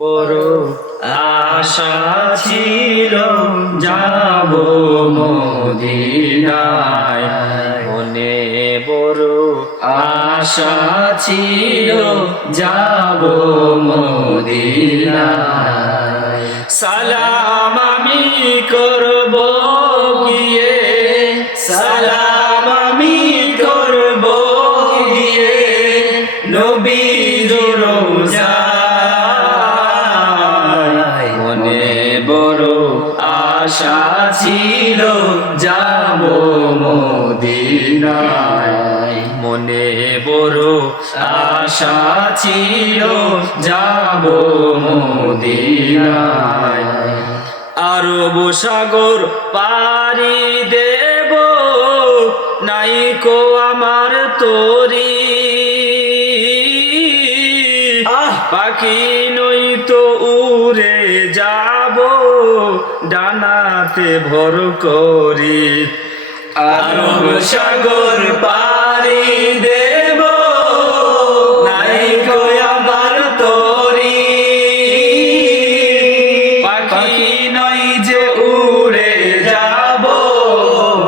বড় আশা ছিল যাব মদিনায়, মনে বড় আশা ছিল যাব মদিনায়। সালাম আমি করব গিয়ে, সালাম আমি করব গিয়ে নবীর রওজায়, মনে বড় আশা ছিল যাব মদিনায়, মনে বড় আশা ছিল যাব মদিনায়। আরব সাগর পাড়ি দেব, নাইকো আমার তরি, পাখি নই তো উড়ে যাব ডানাতে ভর করি। আরব সাগর পাড়ি দেব, নাইকো আমার তরি, পাখি নই যে উড়ে যাব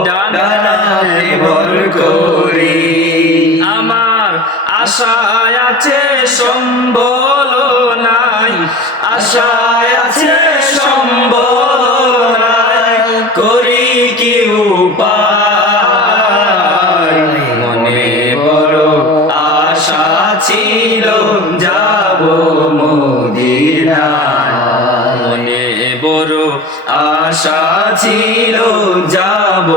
ডানাতে ভর করি। আমার আশায় আছে সম্বল নাই, আশায় আছে সম্বল নাই, করি কি উপায়, মনে বড় আশা ছিল যাব মদিনায়, মনে বড় আশা ছিল যাব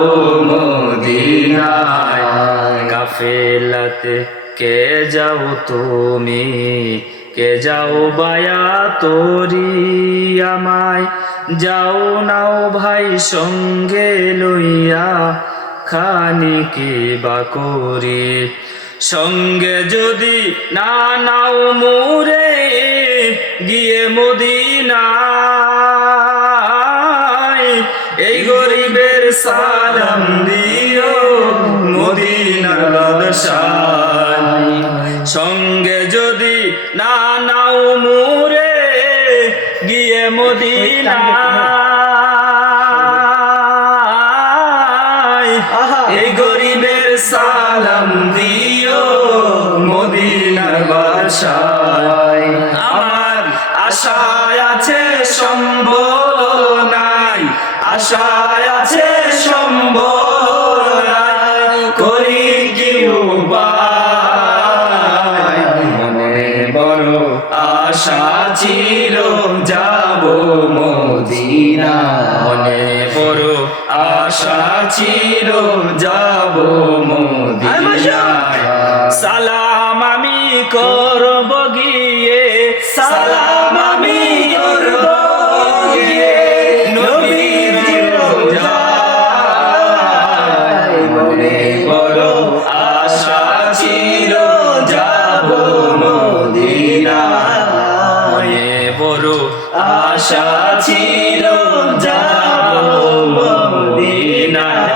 মদিনায়। কাফেলাতে কে যাও তুমি, কে যাও বায়া তোরি আমায়, যাও নাও ভাই সঙ্গে লইয়া, খানি কি বা করি। সঙ্গে যদি না নাও মুরে গিয়ে মদিনায়, এই গরিবের সালাম দিও মদিনার বাদশায়। সঙ্গে যদি না নাও মুরে গিয়ে মদিনায়, এই গরিবের সালাম দিও মদিনার বাদশায়। আমার আশায় আছে সম্বল নাই, আশায় আছে সম্বল নাই, করি কি উপায়, মনে বড় আশা ছিল যাব মদিনায়, মনে বড় আশা ছিল যাব মদিনায়। সালাম আমি করব গিয়ে, সালাম আমি করব গিয়ে নবীর রওজায়, মনে বড় আশা ছিল যাব মদিনায়, মনে বড় আশা ছিল যাব মদিনায়।